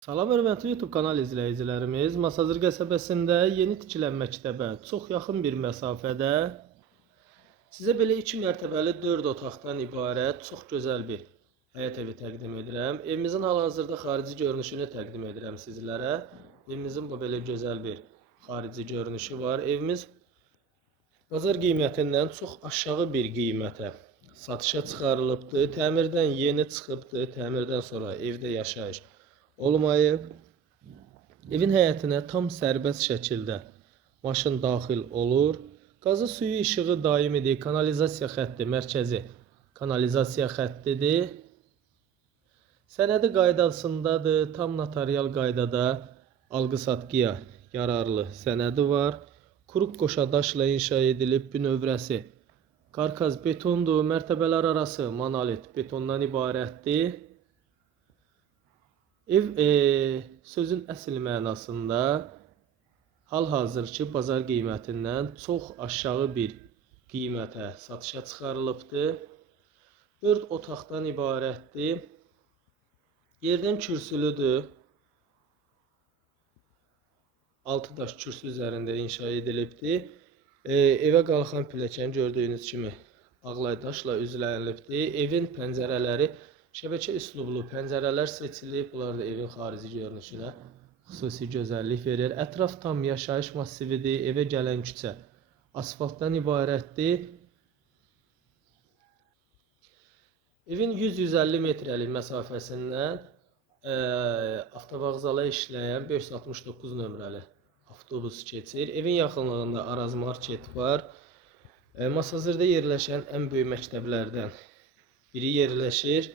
Salam hörmətli YouTube kanal izləyicilərimiz, Masazır qəsəbəsində yeni tikilən məktəbə çox yaxın bir məsafədə sizə belə 2 mərtəbəli 4 otaqdan ibarət çox gözəl bir həyət evi təqdim edirəm. Evimizin hal-hazırda xarici görünüşünü təqdim edirəm sizlərə. Evimizin bu belə gözəl bir xarici görünüşü var. Evimiz bazar qiymətindən çox aşağı bir qiymətə satışa çıxarılıbdır. Təmirdən yeni çıxıbdır. Təmirdən sonra evdə yaşayış olmayıb. Evin həyətinə tam sərbəst şəkildə maşın daxil olur. Qazı suyu işığı daimidir. Kanalizasiya xətti mərkəzi kanalizasiya xəttidir. Sənədi qaydasındadır. Tam notarial qaydada alqı-satqıya yararlı sənədi var. Quruq qoşa daşla inşa edilib bünövrəsi karkaz betondur. Mərtəbələr arası monolit betondan ibarətdir. Ev e, sözün əsl mənasında hal-hazırki bazar qiymətindən çox aşağı bir qiymətə satışa çıxarılıbdır. 4 otaqdan ibarətdir. Yerdən kürsülüdür. 6 daş kürsü üzərində inşa edilibdir. E, evə qalxan pilləkən gördüyünüz kimi ağlay daşla üzlənilibdir. Evin pəncərələri şəbəkə üslublu pəncərələr seçilib. Bunlar da evin xarici görünüşünə xüsusi gözəllik verir. Ətraf tam yaşayış massividir. Evə gələn küçə asfaltdan ibarətdir. Evin 100-150 metrəlik məsafəsindən ə, avtovağzala işləyən 569 nömrəli avtobus keçir. Evin yaxınlığında Araz Market var. E, Masazırda yerləşən ən böyük məktəblərdən biri yerləşir.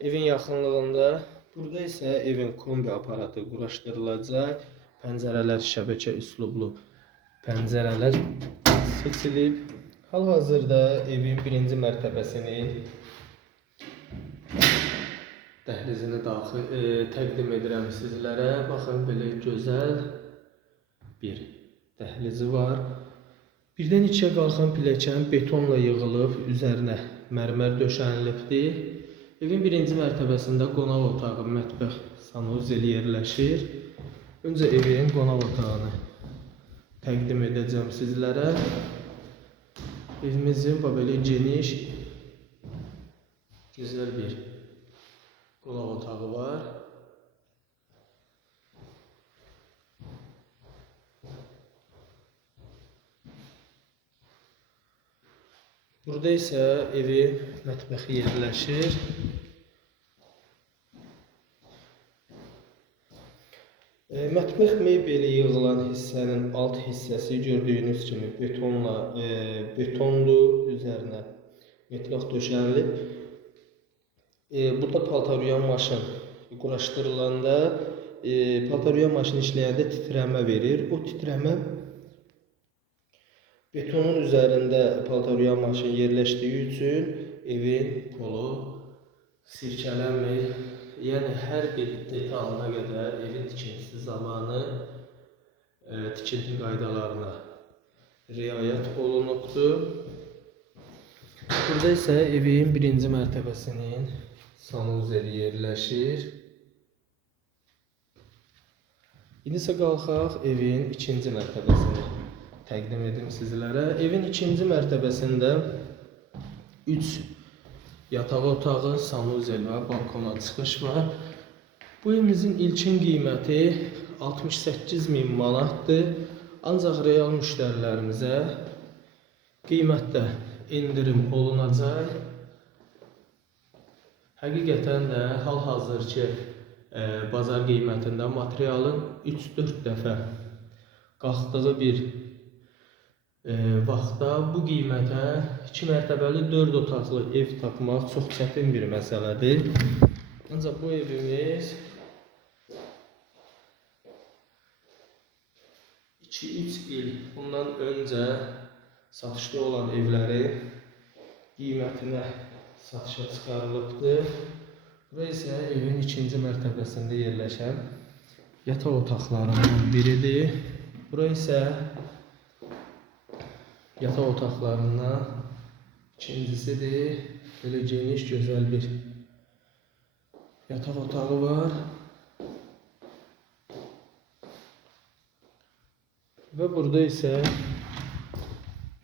Evin yaxınlığında burada isə evin kombi aparatı quraşdırılacaq. Pəncərələr şəbəkə üslublu pəncərələr seçilib. Hal-hazırda evin birinci mərtəbəsinin dəhlizini daxil e, təqdim edirəm sizlərə. Baxın belə gözəl bir dəhlizi var. Birdən içə qalxan pilləkən betonla yığılıb, üzərinə mərmər döşənilibdir. Evin birinci mərtəbəsində qonaq otağı, mətbəx, sanuzel yerləşir. Öncə evin qonaq otağını təqdim edəcəm sizlərə. Evimizin belə geniş, gözəl bir qonaq otağı var. Burada isə evi mətbəxi yerləşir. Mətbəx mebeli yığılan hissənin alt hissəsi gördüyünüz kimi betonla e, betondur, üzərinə metlaq döşənilib. E, burada paltaryuyan maşın quraşdırılanda e, paltaryuyan maşın işləyəndə titrəmə verir. O titrəmə Betonun üzərində paltaryuyan maşın yerləşdiyi üçün evin polu sirkələnmir. Yəni hər bir detalına qədər evin tikintisi zamanı e, tikinti qaydalarına riayət olunubdur. Burada isə evin birinci mərtəbəsinin sanuzeli yerləşir. İndi isə qalxaq evin ikinci mərtəbəsinə təqdim edim sizlərə. Evin ikinci mərtəbəsində 3 yataq otağı, sanuzel və balkona çıxış var. Bu evimizin ilkin qiyməti 68 min manatdır. Ancaq real müştərilərimizə qiymətdə endirim olunacaq. Həqiqətən də hal-hazırki e, bazar qiymətində materialın 3-4 dəfə qalxdığı bir vaxtda bu qiymətə 2 mərtəbəli 4 otaqlı ev tapmaq çox çətin bir məsələdir. Ancaq bu evimiz 2-3 il bundan öncə satışda olan evləri qiymətinə satışa çıxarılıbdır. Bura isə evin ikinci mərtəbəsində yerləşən yataq otaqlarından biridir. Bura isə yataq otaqlarından. İkincisidir, belə geniş, gözəl bir yataq otağı var. Və burada isə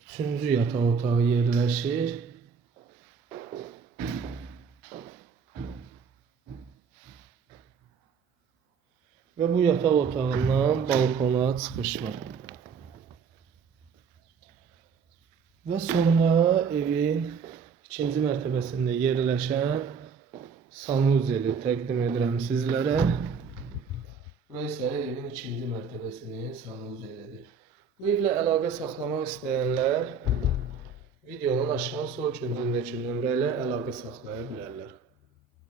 üçüncü yataq otağı yerləşir. Və bu yataq otağından balkona çıxış var. Və sonra evin ikinci mərtəbəsində yerləşən sanuzeli təqdim edirəm sizlərə. Bura isə evin ikinci mərtəbəsinin sanuzelidir. Bu evlə əlaqə saxlamaq istəyənlər videonun aşağı sol küncündəki nömrə ilə əlaqə saxlaya bilərlər.